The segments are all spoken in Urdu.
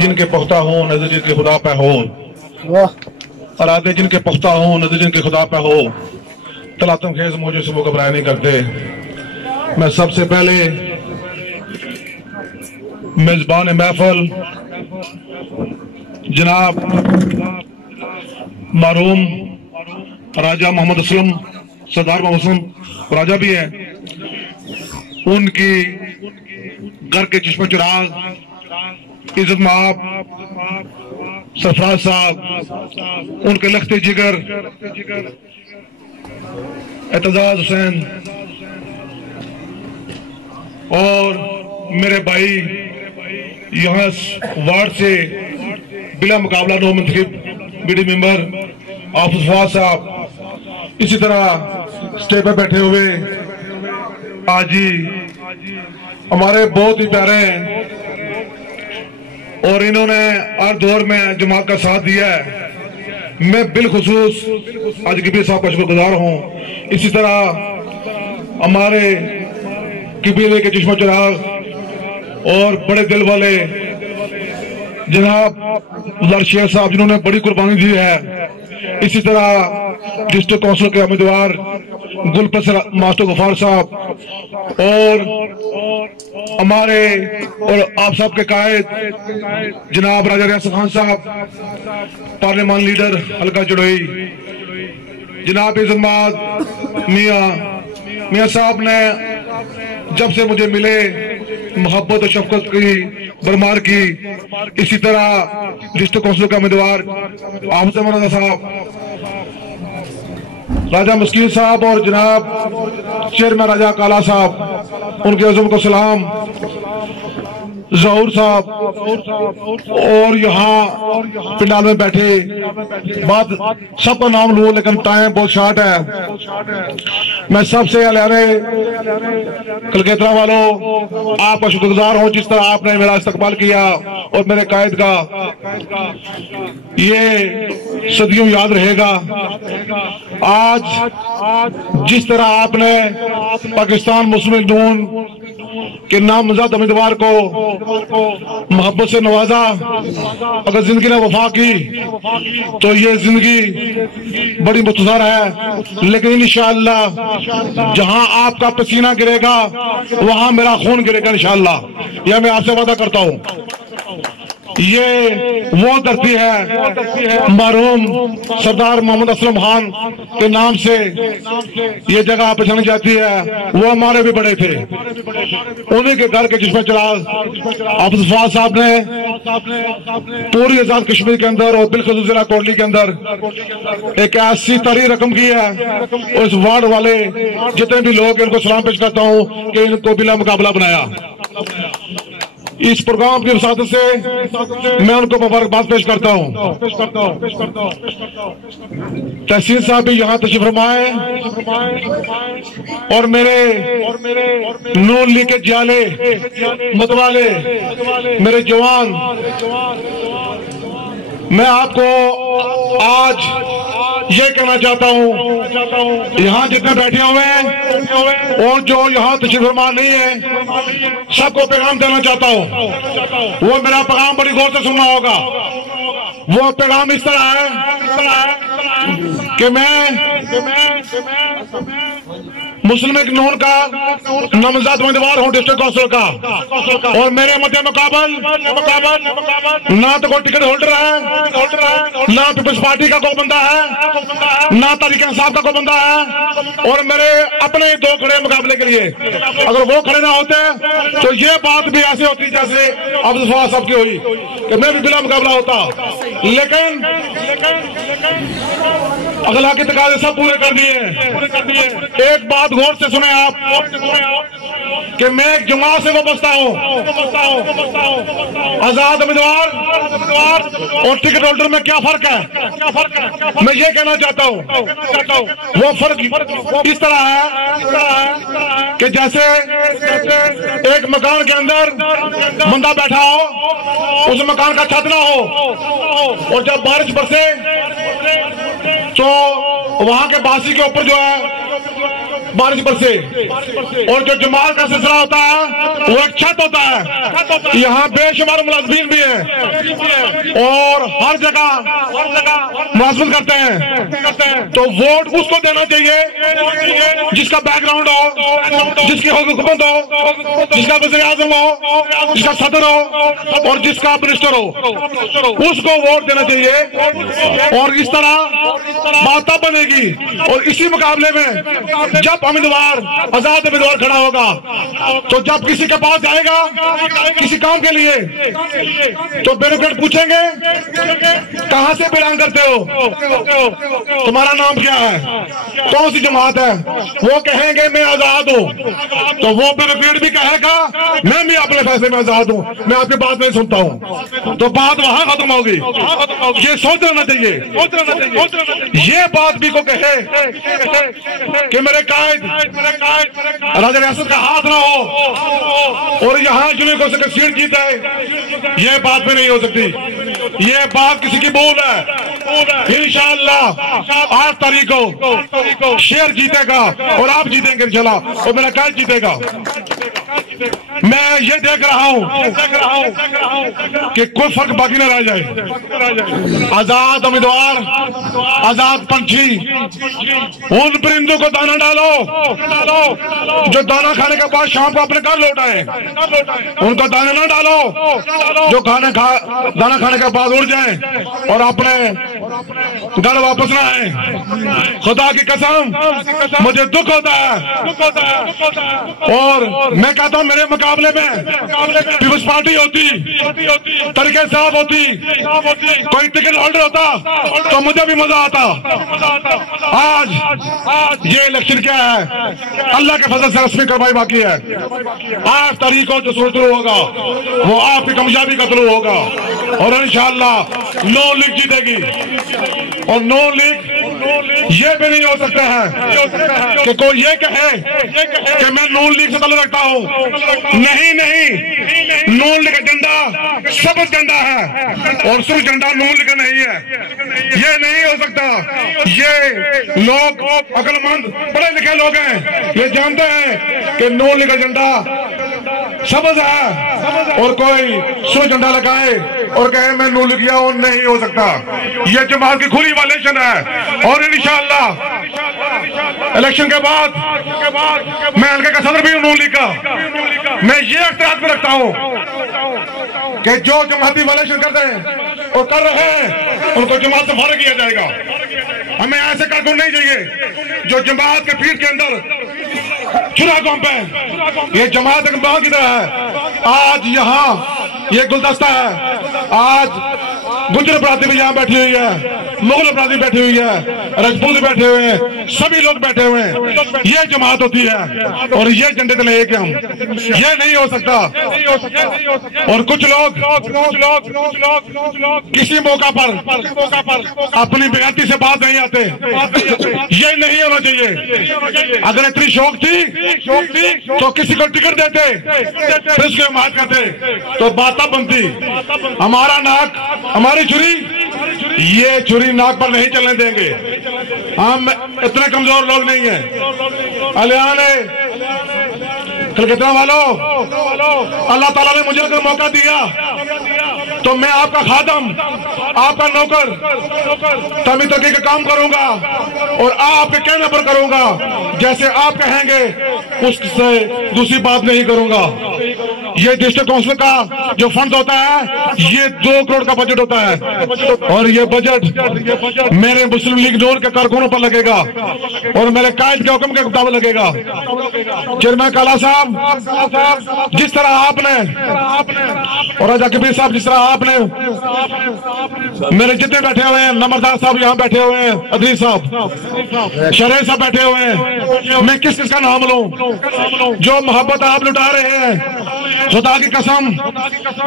جن کے پختہ ہوں نظر جن کے خدا پہ ہو، ارادے جن کے پختہ ہوں نظر جن کے خدا پہ ہو، تلاتم خیز موجے سے وہ گھبرائے نہیں کرتے۔ میں سب سے پہلے میزبان محفل جناب مرحوم راجہ محمد اسلم، سردار محمد اسلم راجہ بھی ہے، ان کی گھر کے چشمہ چراغ عزت مآب سرفراز صاحب، ان کے لخت جگر اعتزاز حسین اور میرے بھائی یہاں وارڈ سے بلا مقابلہ نو منتخب بی ڈی ممبر آفس فواز صاحب، اسی طرح اسٹیج پر بیٹھے ہوئے آجی ہمارے بہت ہی پیارے ہیں اور انہوں نے ہر دور میں جماعت کا ساتھ دیا ہے۔ میں بالخصوص آج کبیر صاحب کا شکر گزار ہوں۔ اسی طرح ہمارے قبیلے کے چشمہ چراغ اور بڑے دل والے جناب شیخ صاحب جنہوں نے بڑی قربانی دی ہے، اسی طرح ڈسٹرکٹ کونسل کے امیدوار گلپسر ماسٹر غفار صاحب اور ہمارے اور آپ صاحب کے قائد جناب راجہ ریاست خان صاحب، پارلیمان لیڈر حلقہ چڑوئی جناب عزت مآب میاں صاحب نے جب سے مجھے ملے محبت و شفقت کی برمار کی، اسی طرح ڈسٹرکٹ کونسل کا امیدوار آفس مرزا صاحب، راجہ مسکین صاحب اور جناب چیئرمین راجہ کالا صاحب، ان کے عزم کو سلام، ظہور صاحب اور یہاں پنڈال میں بیٹھے بات سب کا نام لوں لیکن ٹائم بہت شارٹ ہے۔ میں سب سے علیحدہ کلکترا والوں آپ کا شکر گزار ہوں جس طرح آپ نے میرا استقبال کیا اور میرے قائد کا، یہ صدیوں یاد رہے گا۔ آج جس طرح آپ نے پاکستان مسلم نون کے نامزد امیدوار کو محبت سے نوازا، اگر زندگی نے وفا کی تو یہ زندگی بڑی مختصر ہے، لیکن انشاءاللہ جہاں آپ کا پسینہ گرے گا وہاں میرا خون گرے گا انشاءاللہ، یہ میں آپ سے وعدہ کرتا ہوں۔ یہ وہ دھرتی ہے مرحوم سردار محمد اسلم خان کے نام سے یہ جگہ پہچانی جاتی ہے، وہ ہمارے بھی بڑے تھے، انہیں کے گھر کے چشمہ چراغ آفس فواز صاحب نے پوری آزاد کشمیر کے اندر اور بالخصوص ضلع کوٹلی کے اندر ایک ایسی تاریخ رقم کی ہے، اور اس وارڈ والے جتنے بھی لوگ ان کو سلام پیش کرتا ہوں کہ ان کو بلا مقابلہ بنایا۔ اس پروگرام کی وساطت سے میں ان کو مبارکباد پیش کرتا ہوں۔ تحصیل صاحب بھی یہاں تشریف فرمائے اور میرے نون لیگ کے جالے متوالے میرے جوان، میں آپ کو آج یہ کہنا چاہتا ہوں، یہاں جتنے بیٹھے ہوئے ہیں اور جو یہاں تشریف فرما نہیں ہے سب کو پیغام دینا چاہتا ہوں، وہ میرا پیغام بڑی غور سے سننا ہوگا۔ وہ پیغام اس طرح ہے کہ میں مسلم نون کا نامزد امیدوار ہوں ڈسٹرکٹ کونسل کا، اور میرے مد مقابل نہ تو کوئی ٹکٹ ہولڈر ہے، نہ پیپلز پارٹی کا کوئی بندہ ہے، نہ تحریک انصاف کا کوئی بندہ ہے، اور میرے اپنے ہی دو کھڑے مقابلے کے لیے، اگر وہ کھڑے نہ ہوتے تو یہ بات بھی ایسی ہوتی جیسے آفس فواز صاحب کی ہوئی کہ میں بھی بلا مقابلہ ہوتا، لیکن اخلاقی تقاضے سب پورے کر دیے۔ ایک بات غور سے سنیں آپ کہ میں ایک جماعت سے وابستہ ہوں، آزاد امیدوار اور ٹکٹ ہولڈر میں کیا فرق ہے؟ میں یہ کہنا چاہتا ہوں وہ فرق اس طرح ہے کہ جیسے ایک مکان کے اندر بندہ بیٹھا ہو، اس مکان کا چھت نہ ہو، اور جب بارش برسے تو وہاں کے باسی کے اوپر جو ہے بارش برسے، اور جو جماعت کا سلسلہ ہوتا ہے وہ ایک چھت ہوتا ہے، یہاں بے شمار ملازمین بھی ہیں اور ہر جگہ ملازمت کرتے ہیں، تو ووٹ اس کو دینا چاہیے جس کا بیک گراؤنڈ ہو، جس کی حکومت ہو، جس کا وزیر اعظم ہو، جس کا صدر ہو اور جس کا منسٹر ہو، اس کو ووٹ دینا چاہیے۔ اور اس طرح بات تب بنے گی، اور اسی مقابلے میں جب امیدوار آزاد امیدوار کھڑا ہوگا تو جب کسی کے پاس جائے گا کسی کام کے لیے تو بیوروکریٹ پوچھیں گے کہاں سے بلانگ کرتے ہو، تمہارا نام کیا ہے، کون سی جماعت ہے، وہ کہیں گے میں آزاد ہوں، تو وہ بیوروکریٹ بھی کہے گا میں بھی اپنے فیصلے میں آزاد ہوں، میں آپ کی بات نہیں سنتا ہوں، تو بات وہاں ختم ہوگی۔ یہ سوچ لینا چاہیے، یہ بات بھی کو کہے کہ میرے قائد راجہ ریاست کا ہاتھ نہ ہو اور یہاں جنہیں کو سے سیٹ جیتا ہے، یہ بات بھی نہیں ہو سکتی، یہ بات کسی کی بول ہے۔ انشاءاللہ 8 تاریخ کو شیر جیتے گا اور آپ جیتیں گے انشاءاللہ، اور میرا قائد جیتے گا۔ میں یہ دیکھ رہا ہوں کہ کوئی فرق باقی نہ رہ جائے، آزاد امیدوار، آزاد پنچھی، ان پرندوں کو دانا ڈالو جو دانا کھانے کے بعد شام کو اپنے گھر لوٹ آئے، ان کو دانا نہ ڈالو جو دانا کھانے کے بعد اڑ جائیں اور اپنے گھر واپس نہ آئیں۔ خدا کی قسم مجھے دکھ ہوتا ہے، اور میں کہتا ہوں میرے مقابلے میں پیپلز پارٹی ہوتی، طریقے صاحب ہوتی، کوئی ٹکٹ ہولڈر ہوتا تو مجھے بھی مزہ آتا۔ آج یہ الیکشن کیا ہے، اللہ کے فضل سے رسمی کارروائی باقی ہے۔ 8 تاریخ کو جو شروع ہوگا وہ آپ کی کامیابی کا طلوع ہوگا، اور انشاءاللہ نون لیگ جیتے گی، اور نون لیگ یہ بھی نہیں ہو سکتا ہے کہ کوئی یہ کہے کہ میں نون لیگ سے تعلق رکھتا ہوں۔ نہیں نہیں، نون لیگ کا جھنڈا سبز جھنڈا ہے اور صرف جھنڈا نون لیگ کا نہیں ہے، یہ نہیں ہو سکتا۔ یہ لوگ عقل مند پڑھے لکھے لوگ ہیں، یہ جانتے ہیں کہ نون لیگ کا جھنڈا سبز ہے، اور کوئی سرخ جھنڈا لگائے اور کہے میں نون لیگ یا ہوں، نہیں ہو سکتا۔ یہ جماعت کی کھلی وائلیشن ہے، اور انشاءاللہ الیکشن کے بعد میں حلقے کا صدر بھی ہوں نون لیگ کا، میں یہ اختیار پہ رکھتا ہوں کہ جو جماعتی وائلیشن کرتے ہیں اور کر رہے ہیں ان کو جماعت سے فارغ کیا جائے گا۔ ہمیں ایسے کارکن نہیں چاہیے جو جماعت کے پیٹ کے اندر چرا قوم پہ، یہ جماعت ایک ماں کی طرح ہے۔ آج یہاں یہ گلدستہ ہے، آج گجر برادری بھی یہاں بیٹھی ہوئی ہے، مغل برادری بیٹھی ہوئی ہے، رجپوت بیٹھے ہوئے ہیں، سبھی لوگ بیٹھے ہوئے ہیں، یہ جماعت ہوتی ہے، اور یہ جھنڈے تلے ایک ہم، یہ نہیں ہو سکتا۔ اور کچھ لوگ کسی موقع پر اپنی بیعتی سے بات نہیں آتے، یہ نہیں ہونا چاہیے۔ اگر اتنی شوق تھی تو کسی کو ٹکٹ دیتے پھر اس کی حمایت کرتے تو بات بنتی۔ ہمارا ناک، ہماری چھری، یہ چھری ناک پر نہیں چلنے دیں گے، ہم اتنے کمزور لوگ نہیں ہیں۔ علیان کلکتہ والوں، اللہ تعالیٰ نے مجھے اگر موقع دیا تو میں آپ کا خادم، آپ کا نوکر تعمیر ترقی کا کام کروں گا، اور آپ کے کہنے پر کروں گا، جیسے آپ کہیں گے اس سے دوسری بات نہیں کروں گا۔ یہ ڈسٹرکٹ کونسل کا جو فنڈ ہوتا ہے یہ 2 کروڑ کا بجٹ ہوتا ہے، اور یہ بجٹ میرے مسلم لیگ نون کے کارکنوں پر لگے گا اور میرے قائد کے حکم کے مطابق لگے گا۔ چیئرمین کالا صاحب، جس طرح آپ نے، اور راجہ کبیر صاحب جس طرح آپ نے، میرے جتنے بیٹھے ہوئے ہیں، نمبردار صاحب یہاں بیٹھے ہوئے ہیں، ادری صاحب، شرح صاحب بیٹھے ہوئے ہیں، میں کس کا نام لوں؟ جو محبت آپ لٹا رہے ہیں، خدا کی قسم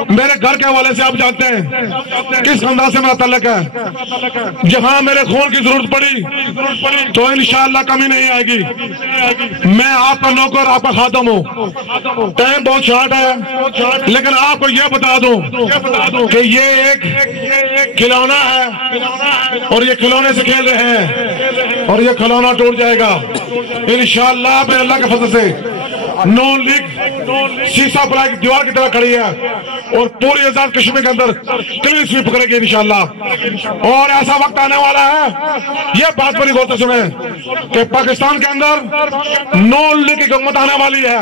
میرے گھر کے حوالے سے آپ جانتے ہیں کس خاندان سے میرا تعلق ہے۔ جہاں میرے خون کی ضرورت پڑی تو انشاءاللہ کمی نہیں آئے گی۔ میں آپ کا نوکر، آپ کا خادم ہوں۔ ٹائم بہت شارٹ ہے، لیکن آپ کو یہ بتا دوں کہ یہ ایک کھلونا ہے، اور یہ کھلونے سے کھیل رہے ہیں، اور یہ کھلونا ٹوٹ جائے گا انشاءاللہ۔ میں اللہ کے فضل سے نون لیگ سیسا پلائی کی دیوار کی طرح کھڑی ہے اور پوری آزاد کشمیر کے اندر کلین سویپ کرے گی انشاءاللہ. اور ایسا وقت آنے والا ہے, یہ بات بڑی غور سے سنیں کہ پاکستان کے اندر نون لیگ کی حکومت آنے والی ہے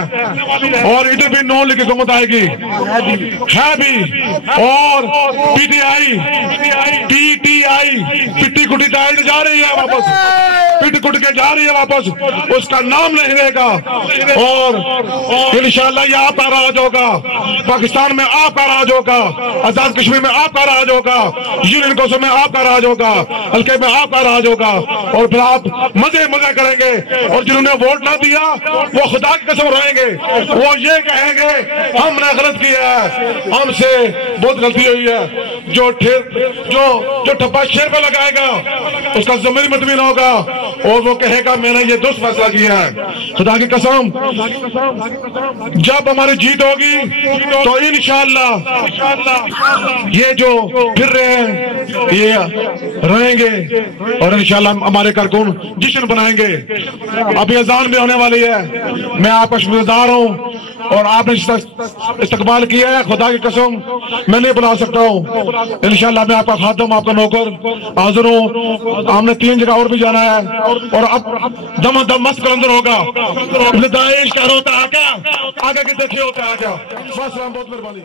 اور ادھر بھی نون لیگ کی حکومت آئے گی, ہے بھی. اور پی ٹی آئی پٹی کٹی جا رہی ہے واپس, پٹ کٹ کے جا رہی ہے واپس, اس کا نام نہیں رہے گا. اور انشاءاللہ یہ آپ کا راج ہوگا, پاکستان میں آپ کا راج ہوگا, آزاد کشمیر میں آپ کا راج ہوگا, یونین کوسٹل میں آپ کا راج ہوگا, حلقے میں آپ کا راج ہوگا. اور پھر آپ مزے کریں گے. اور جنہوں نے ووٹ نہ دیا وہ خدا کی قسم رہیں گے, وہ یہ کہیں گے ہم نے غلط کیا ہے, ہم سے بہت غلطی ہوئی ہے. جو ٹھپا شیر پہ لگائے گا اس کا ضمیر مطمئن ہوگا اور وہ کہے گا میں نے یہ درست فیصلہ کیا ہے. خدا کی قسم جب ہماری جیت ہوگی تو انشاءاللہ یہ جو پھر رہے ہیں یہ رہیں گے اور انشاءاللہ ہمارے کارکن جشن بنائیں گے. ابھی اذان بھی ہونے والی ہے, میں آپ کا شکرگزار ہوں اور آپ نے استقبال کیا ہے. خدا کی قسم میں نہیں بلا سکتا ہوں. انشاءاللہ میں آپ کا خادم, آپ کا نوکر حاضر ہوں. ہم نے 3 جگہ اور بھی جانا ہے اور اب دم مست کلندر ہوگا. داعش کا روتا آگے کے دیکھے ہوتا آگا. بہت مہربانی.